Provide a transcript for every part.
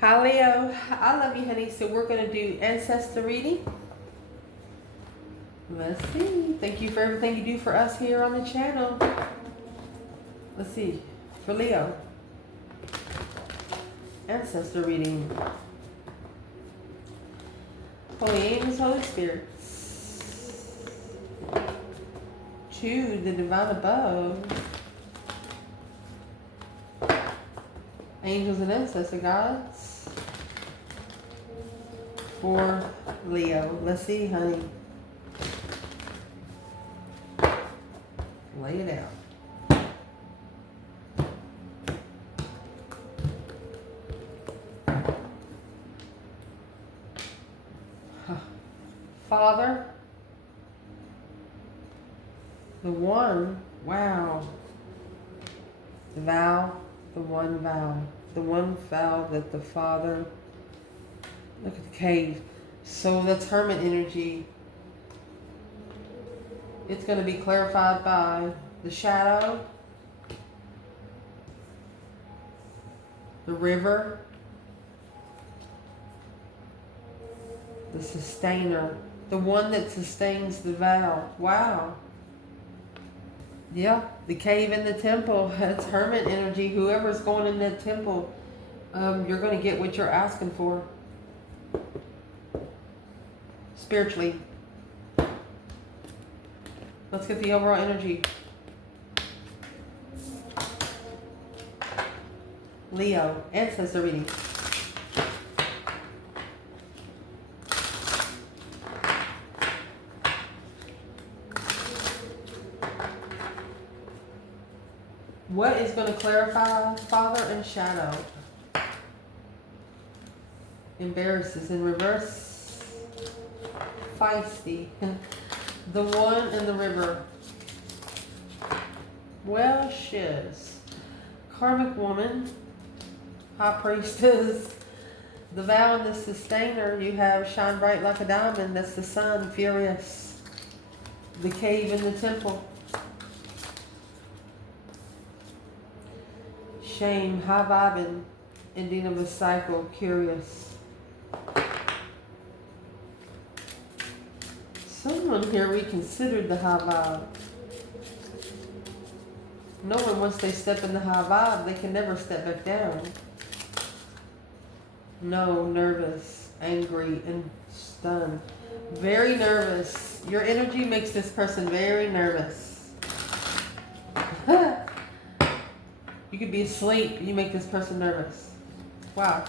Hi Leo, I love you honey. So we're going to do Ancestor reading. Let's see. Thank you for everything you do for us here on the channel. Let's see. For Leo. Ancestor reading. Holy angels, Holy spirits. To the divine above. Angels and ancestor gods. For Leo. Let's see, honey. Lay it out. Father, the one, wow. The vow, the one vow. The one vow that the Father, look at the cave. So that's hermit energy. It's going to be clarified by the shadow, the river, the sustainer, the one that sustains the vow. Wow. Yeah, the cave and the temple. That's hermit energy. Whoever's going in that temple, you're going to get what you're asking for. Spiritually. Let's get the overall energy. Leo, ancestor reading. What is going to clarify Father and shadow? Embarrasses in reverse. Feisty. The one in the river. Well, shiz. Karmic woman. High priestess. The vow and the sustainer. You have shine bright like a diamond. That's the sun. Furious. The cave and the temple. Shame. High vibing. Ending of a cycle. Curious. Someone here reconsidered the high vibe. No one, once they step in the high vibe, they can never step back down. No, nervous, angry, and stunned. Very nervous. Your energy makes this person very nervous. You could be asleep. You make this person nervous. Wow.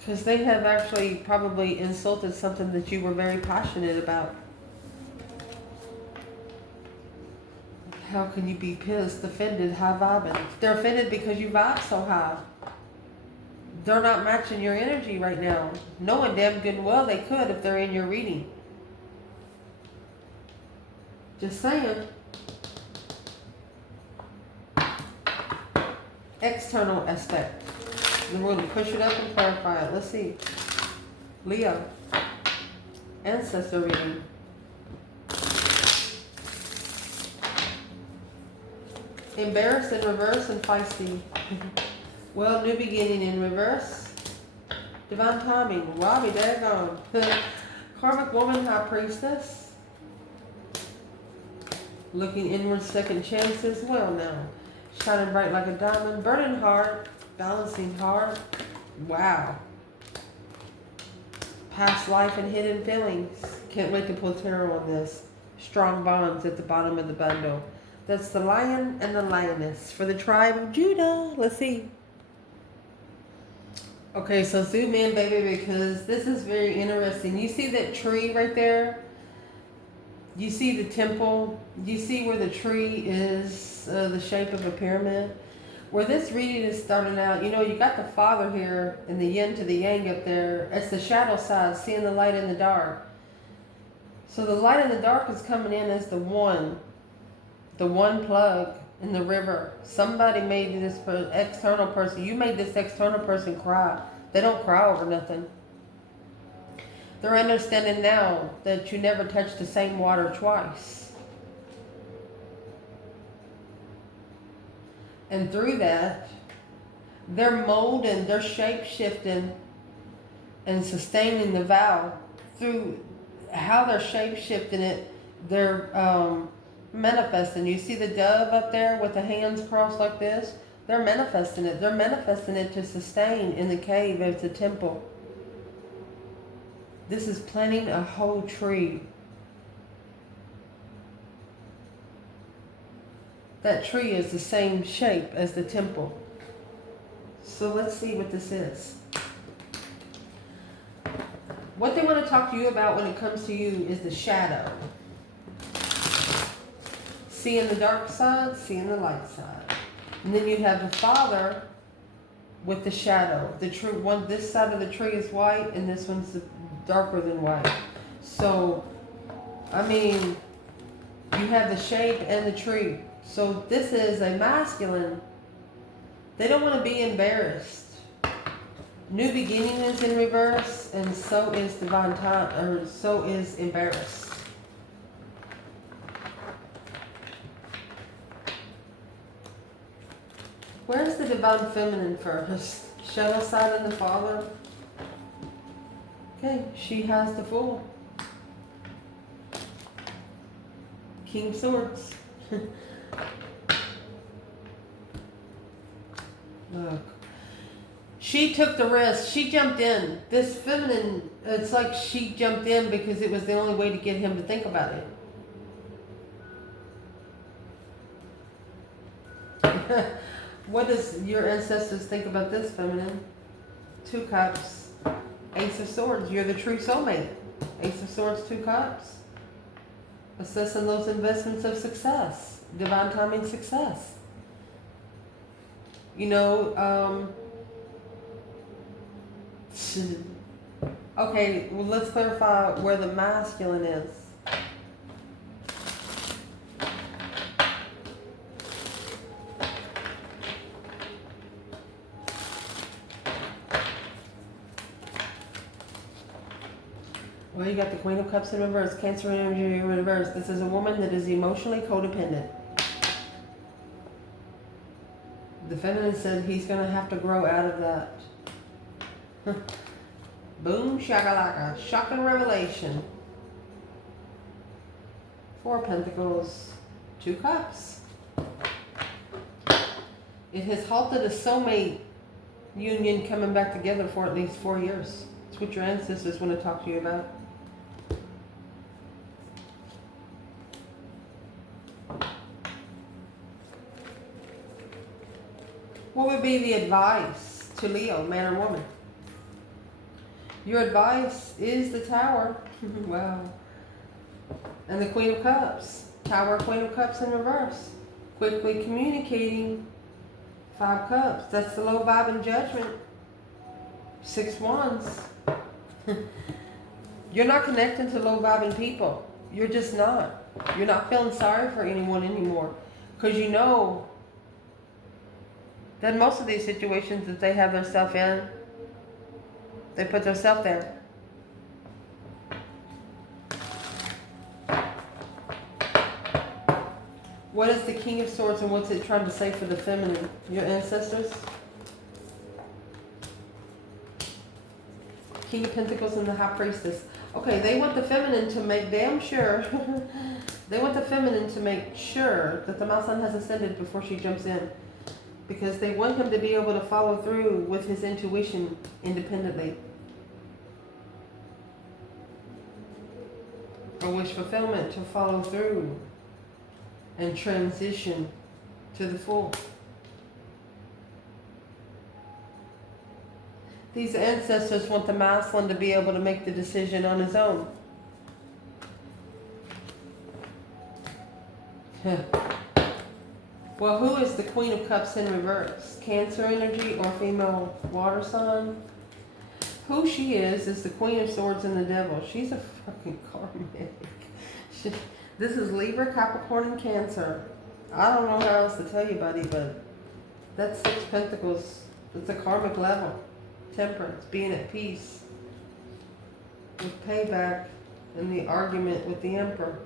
Because they have actually probably insulted something that you were very passionate about. How can you be pissed, offended, high vibing? They're offended because you vibe so high. They're not matching your energy right now. Knowing damn good and well they could if they're in your reading. Just saying. External aspect. Then we're going to push it up and clarify it. Let's see. Leo. Ancestor reading. Embarrassed in reverse and feisty. Well, new beginning in reverse. Divine timing. Robbie, daggone. Karmic woman, high priestess. Looking inward, second chances. Well now. Shining bright like a diamond. Burning heart. Balancing heart. Wow. Past life and hidden feelings. Can't wait to pull tarot on this. Strong bonds at the bottom of the bundle. That's the lion and the lioness for the tribe of Judah. Let's see. Okay, so zoom in, baby, because this is very interesting. You see that tree right there? You see the temple? You see where the tree is the shape of a pyramid? Where this reading is starting out, you know, you got the Father here and the yin to the yang up there. It's the shadow side, seeing the light in the dark. So the light in the dark is coming in as the one plug in the river. Somebody made this external person, you made this external person cry. They don't cry over nothing. They're understanding now that you never touched the same water twice. And through that, they're molding, they're shape-shifting and sustaining the vow. Through how they're shape-shifting it, they're manifesting. You see the dove up there with the hands crossed like this? They're manifesting it. They're manifesting it to sustain in the cave as a temple. This is planting a whole tree. That tree is the same shape as the temple. So let's see what this is. What they want to talk to you about when it comes to you is the shadow. Seeing the dark side, seeing the light side. And then you have the Father with the shadow. The true one, this side of the tree is white and this one's darker than white. So, I mean, you have the shape and the tree. So this is a masculine. They don't want to be embarrassed. New beginning is in reverse, and so is divine time, or so is embarrassed. Where's the divine feminine first? Shadow side and the Father. Okay, she has the Fool. King of Swords. Look. She took the risk. She jumped in. This feminine, it's like she jumped in because it was the only way to get him to think about it. What does your ancestors think about this, feminine? 2 cups. Ace of Swords. You're the true soulmate. Ace of Swords, 2 cups. Assessing those investments of success. Divine timing success. You know, okay, well, let's clarify where the masculine is. Well, you got the Queen of Cups in reverse, Cancer energy in reverse. This is a woman that is emotionally codependent. The feminine said he's going to have to grow out of that. Boom, shakalaka, shocking revelation. 4 Pentacles, 2 Cups. It has halted a soulmate union coming back together for at least 4 years. That's what your ancestors want to talk to you about. What would be the advice to Leo, man or woman? Your advice is the Tower. Wow. And the Queen of Cups. Tower, Queen of Cups in reverse. Quickly communicating. 5 Cups. That's the low vibe and judgment. 6 Wands. You're not connecting to low vibing people. You're just not. You're not feeling sorry for anyone anymore. Because you know that most of these situations that they have themselves in, they put themselves there. What is the King of Swords and what's it trying to say for the feminine? Your ancestors? King of Pentacles and the High Priestess. Okay, they want the feminine to make damn sure. They want the feminine to make sure that the Masan has ascended before she jumps in. Because they want him to be able to follow through with his intuition independently. Or wish fulfillment to follow through and transition to the Fool. These ancestors want the masculine to be able to make the decision on his own. Well, who is the Queen of Cups in reverse? Cancer energy or female water sign? Who she is the Queen of Swords and the Devil. She's a fucking karmic. This is Libra, Capricorn, and Cancer. I don't know how else to tell you, buddy, but that's 6 Pentacles. It's a karmic level. Temperance, being at peace. With payback and the argument with the Emperor.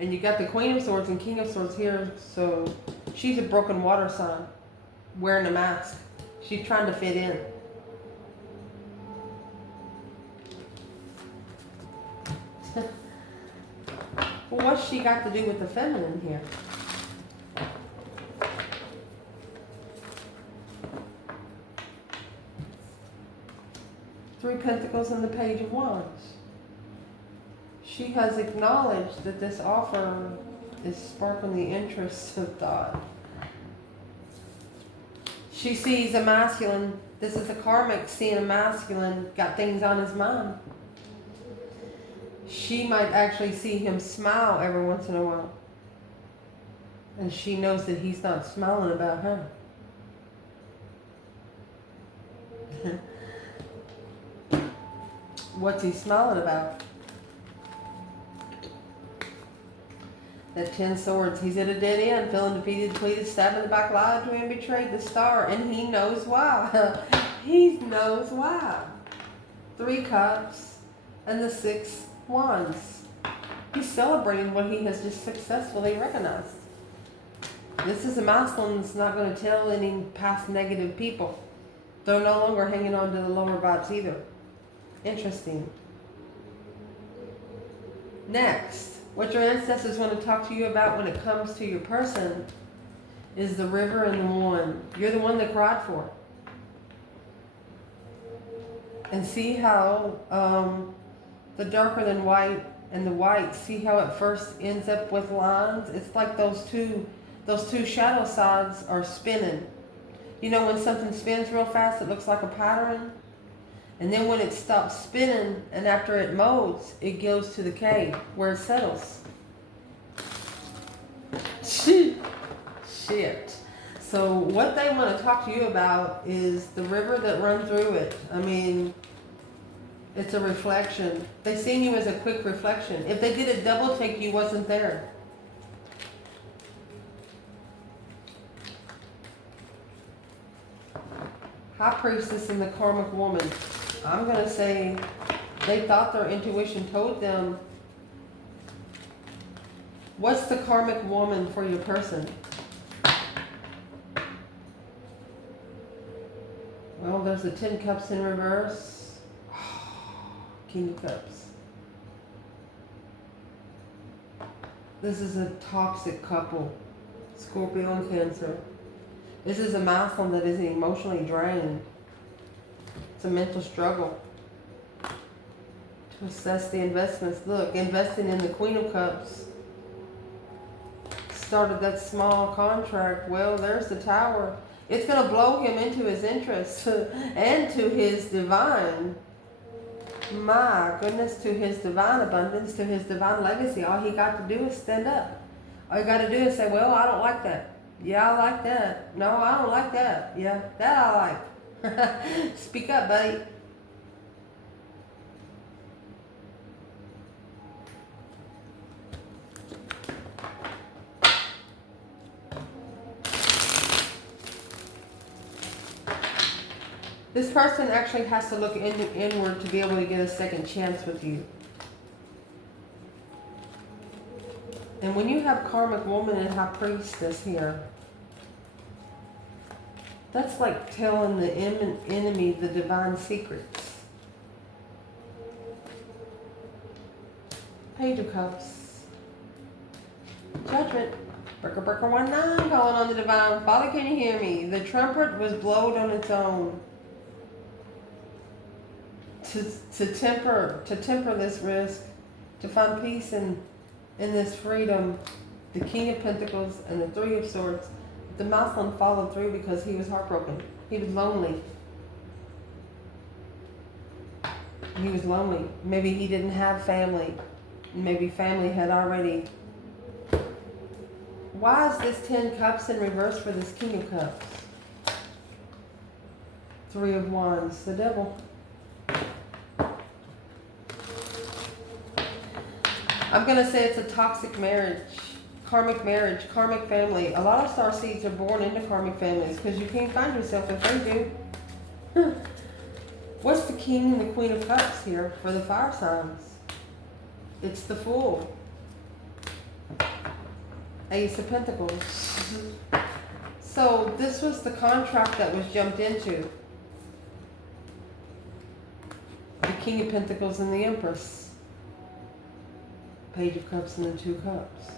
And you got the Queen of Swords and King of Swords here, so she's a broken water sign, wearing a mask. She's trying to fit in. Well, what's she got to do with the feminine here? Three Pentacles and the Page of Wands. She has acknowledged that this offer is sparking the interest of thought. She sees a masculine. This is a karmic seeing a masculine, got things on his mind. She might actually see him smile every once in a while. And she knows that he's not smiling about her. What's he smiling about? That 10 Swords. He's at a dead end, feeling defeated, depleted, stabbed in the back, lied to him, betrayed the star, and he knows why. He knows why. 3 Cups and the 6 Wands. He's celebrating what he has just successfully recognized. This is a masculine that's not going to tell any past negative people. They're no longer hanging on to the lower vibes either. Interesting. Next. What your ancestors want to talk to you about when it comes to your person is the river and the one. You're the one that cried for. And see how the darker than white and the white, see how it first ends up with lines? It's like those two shadow sides are spinning. You know when something spins real fast, it looks like a pattern? And then when it stops spinning and after it molds, it goes to the cave where it settles. Shit. So what they want to talk to you about is the river that runs through it. I mean, it's a reflection. They seen you as a quick reflection. If they did a double take, you wasn't there. High Priestess and the Karmic Woman. I'm going to say they thought their intuition told them. What's the Karmic Woman for your person? Well, there's the 10 Cups in reverse. King of Cups. This is a toxic couple. Scorpio and Cancer. This is a masculine that is emotionally drained. It's a mental struggle to assess the investments. Look, investing in the Queen of Cups. Started that small contract. Well, there's the Tower. It's going to blow him into his interests and to his divine, my goodness, to his divine abundance, to his divine legacy. All he got to do is stand up. All you got to do is say, well, I don't like that. Yeah, I like that. No, I don't like that. Yeah, that I like. Speak up, buddy. This person actually has to look inward to be able to get a second chance with you. And when you have Karmic Woman and High Priestess here, that's like telling the enemy the divine secrets. Page of Cups. Judgment. Breaker 19 calling on the divine. Father, can you hear me? The trumpet was blown on its own. To temper this risk, to find peace in this freedom, the King of Pentacles and the 3 of Swords. The masculine followed through because he was heartbroken. He was lonely. He was lonely. Maybe he didn't have family. Maybe family had already. Why is this 10 Cups in reverse for this King of Cups? 3 of Wands, the Devil. I'm going to say it's a toxic marriage, karmic family. A lot of star seeds are born into karmic families because you can't find yourself if they do. What's the King and the Queen of Cups here for the fire signs? It's the Fool. Ace of Pentacles. So this was the contract that was jumped into. The King of Pentacles and the Empress. Page of Cups and the Two Cups.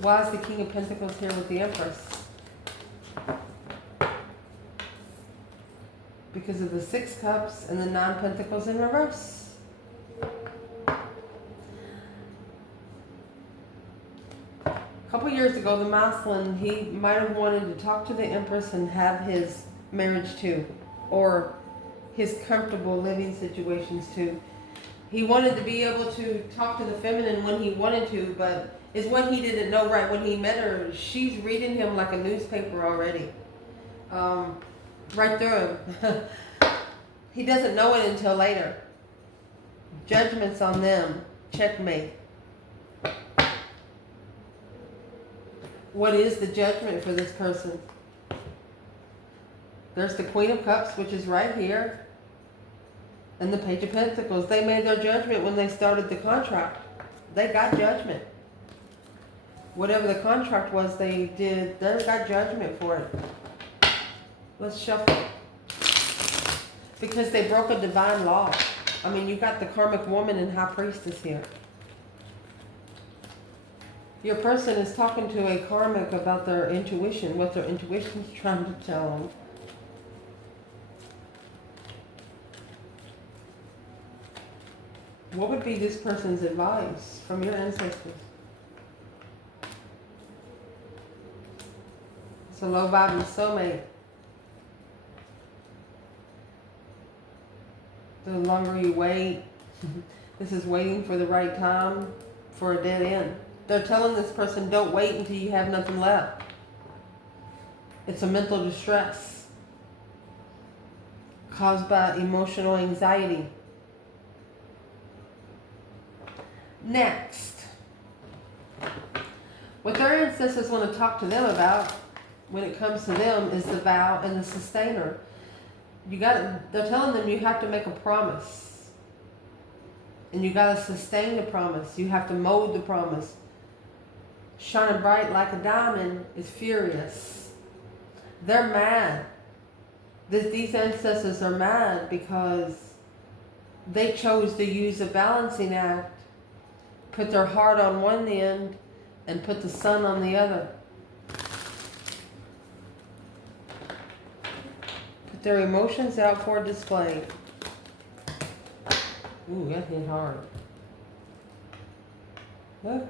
Why is the King of Pentacles here with the Empress? Because of the Six Cups and the Nine Pentacles in reverse. A couple years ago, the masculine, he might have wanted to talk to the Empress and have his marriage too, or his comfortable living situations too. He wanted to be able to talk to the feminine when he wanted to, but it's what he didn't know right when he met her. She's reading him like a newspaper already. Right through him. He doesn't know it until later. Judgment's on them. Checkmate. What is the judgment for this person? There's the Queen of Cups, which is right here. And the Page of Pentacles. They made their judgment when they started the contract. They got judgment. Whatever the contract was they did, they got judgment for it. Let's shuffle. Because they broke a divine law. I mean, you got the karmic woman and high priestess here. Your person is talking to a karmic about their intuition, what their intuition is trying to tell them. What would be this person's advice from your ancestors? It's a low vibing soulmate. The longer you wait, this is waiting for the right time for a dead end. They're telling this person, don't wait until you have nothing left. It's a mental distress caused by emotional anxiety. Next, what their ancestors want to talk to them about when it comes to them is the vow and the sustainer. They're telling them you have to make a promise. And you got to sustain the promise. You have to mold the promise. Shining bright like a diamond is furious. They're mad. These ancestors are mad because they chose to use a balancing act, put their heart on one end and put the sun on the other. Put their emotions out for display. Ooh, that hit hard. Look.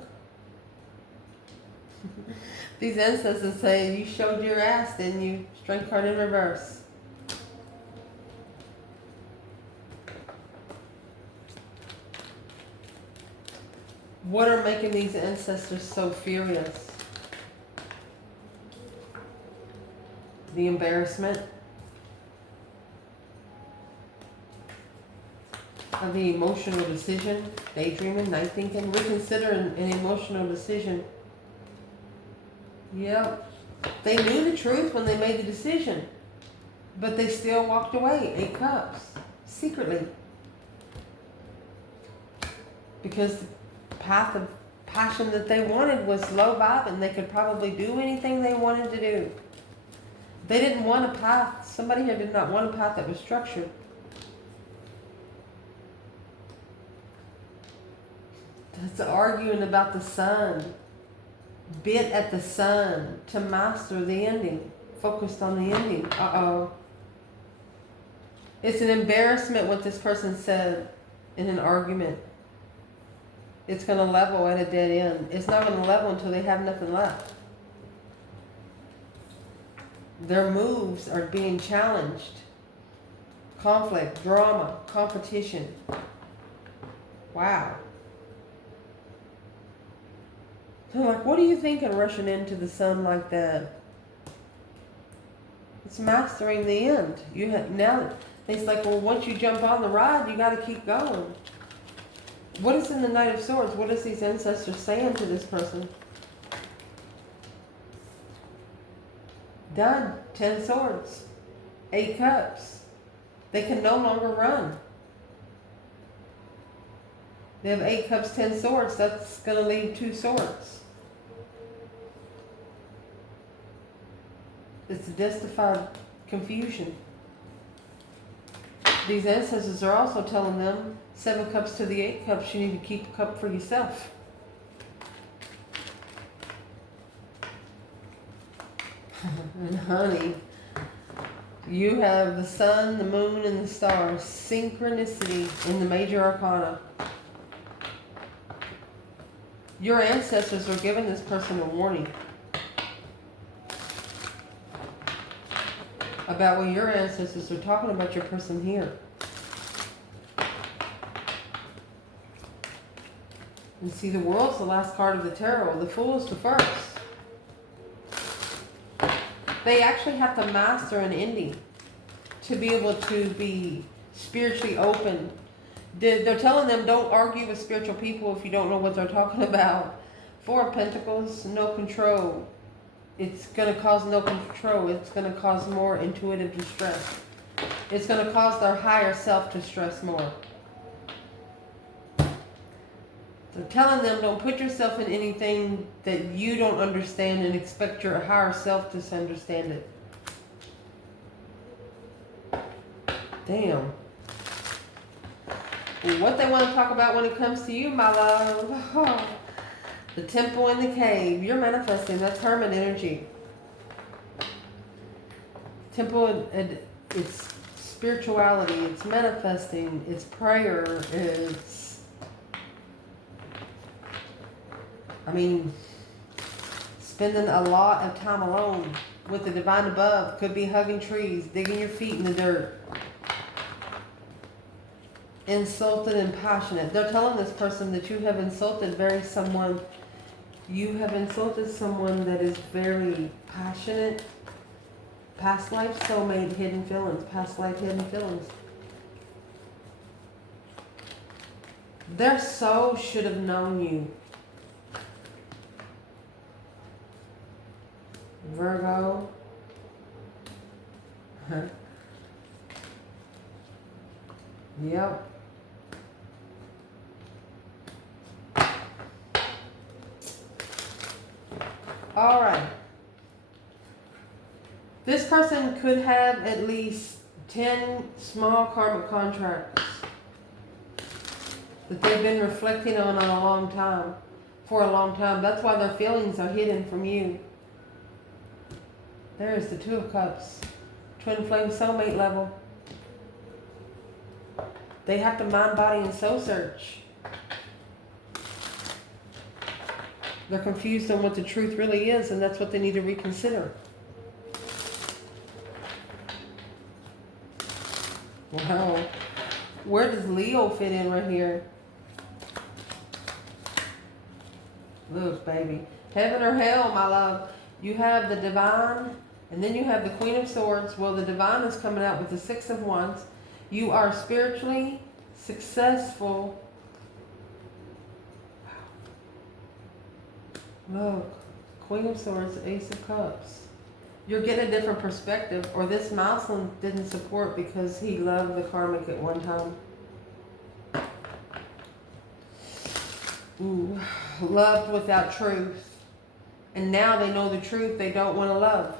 These ancestors say you showed your ass, didn't you? Strength card in reverse. What are making these ancestors so furious? The embarrassment of the emotional decision, daydreaming, night thinking, reconsidering an emotional decision. Yep. They knew the truth when they made the decision, but they still walked away. 8 cups. Secretly. Because the path of passion that they wanted was low vibe and they could probably do anything they wanted to do. They didn't want a path. Somebody here did not want a path that was structured. That's arguing about the sun. Bit at the sun to master the ending. Focused on the ending. Uh-oh. It's an embarrassment what this person said in an argument. It's going to level at a dead end. It's not going to level until they have nothing left. Their moves are being challenged. Conflict, drama, competition. Wow. So like, what are you thinking rushing into the sun like that? It's mastering the end. Now it's like, well, once you jump on the ride, you got to keep going. What is in the Knight of Swords? What is these ancestors saying to this person? Done. 10 swords. 8 cups. They can no longer run. They have 8 cups, 10 swords. That's going to leave 2 swords. It's justified confusion. These ancestors are also telling them 7 cups to the 8 cups, you need to keep a cup for yourself. And honey, you have the sun, the moon, and the stars. Synchronicity in the major arcana. Your ancestors are giving this person a warning about what your ancestors are talking about your person here. And see, the World's the last card of the tarot. The Fool is the first. They actually have to master an ending to be able to be spiritually open. They're telling them, don't argue with spiritual people if you don't know what they're talking about. 4 of Pentacles, no control. It's going to cause no control. It's going to cause more intuitive distress. It's going to cause their higher self to stress more. They're telling them, don't put yourself in anything that you don't understand and expect your higher self to understand it. Damn. What they want to talk about when it comes to you, my love. Oh, the temple and the cave. You're manifesting. That's hermit energy. Temple, it's spirituality. It's manifesting. It's prayer. It's, I mean, spending a lot of time alone with the divine above. Could be hugging trees, digging your feet in the dirt. Insulted and passionate. They're telling this person that you have insulted someone. You have insulted someone that is very passionate. Past life, soulmate, hidden feelings. Past life, hidden feelings. Their soul should have known you. Virgo. Yep. All right. This person could have at least 10 small karmic contracts that they've been reflecting on a long time, for a long time. That's why their feelings are hidden from you. There's the 2 of Cups. Twin flame soulmate level. They have to mind, body, and soul search. They're confused on what the truth really is, and that's what they need to reconsider. Wow. Where does Leo fit in right here? Look, baby. Heaven or hell, my love. You have the divine, and then you have the Queen of Swords. Well, the divine is coming out with the 6 of Wands. You are spiritually successful. Look, Queen of Swords, Ace of Cups. You're getting a different perspective, or this Muslim didn't support because he loved the karmic at one time. Ooh, loved without truth. And now they know the truth they don't want to love.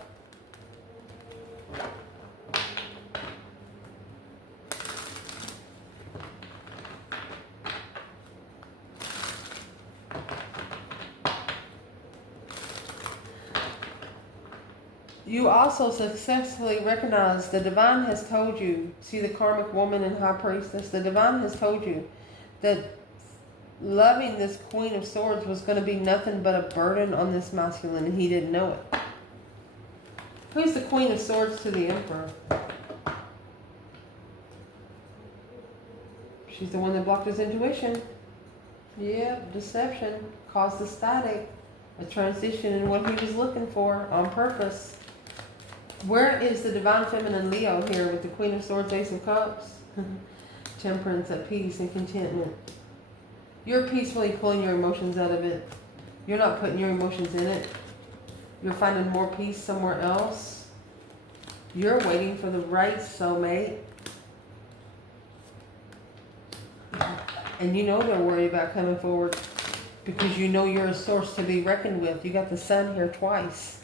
You also successfully recognize the divine has told you, see the karmic woman and high priestess, the divine has told you that loving this Queen of Swords was going to be nothing but a burden on this masculine, and he didn't know it. Who's the Queen of Swords to the Emperor? She's the one that blocked his intuition. Yeah, deception caused the static, a transition in what he was looking for on purpose. Where is the divine feminine Leo here with the Queen of Swords, Ace of Cups? Temperance, at peace and contentment. You're peacefully pulling your emotions out of it. You're not putting your emotions in it. You're finding more peace somewhere else. You're waiting for the right soulmate. And you know they're worried about coming forward because you know you're a source to be reckoned with. You got the sun here twice.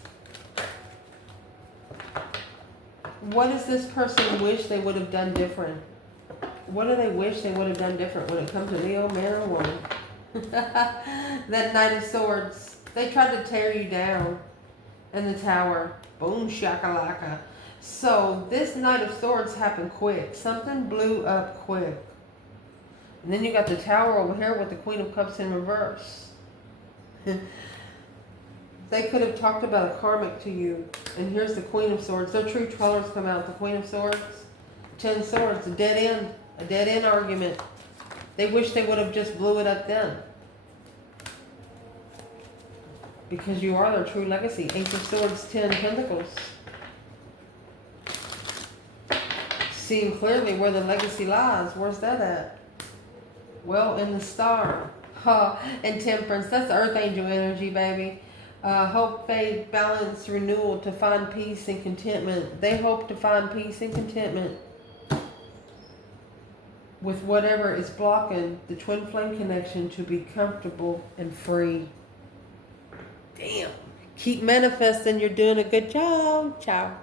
What does this person wish they would have done different? What do they wish they would have done different when it comes to Leo, man or woman? That Knight of Swords. They tried to tear you down. And the Tower. Boom shakalaka. So this Knight of Swords happened quick. Something blew up quick. And then you got the Tower over here with the Queen of Cups in reverse. They could have talked about a karmic to you. And here's the Queen of Swords. Their true colors come out. The Queen of Swords. 10 Swords. A dead end. A dead end argument. They wish they would have just blew it up then. Because you are their true legacy. Ace of Swords, 10 Pentacles. Seeing clearly where the legacy lies. Where's that at? Well, in the Star. And Temperance. That's Earth Angel energy, baby. Hope, faith, balance, renewal to find peace and contentment. They hope to find peace and contentment with whatever is blocking the twin flame connection to be comfortable and free. Damn. Keep manifesting. You're doing a good job. Ciao.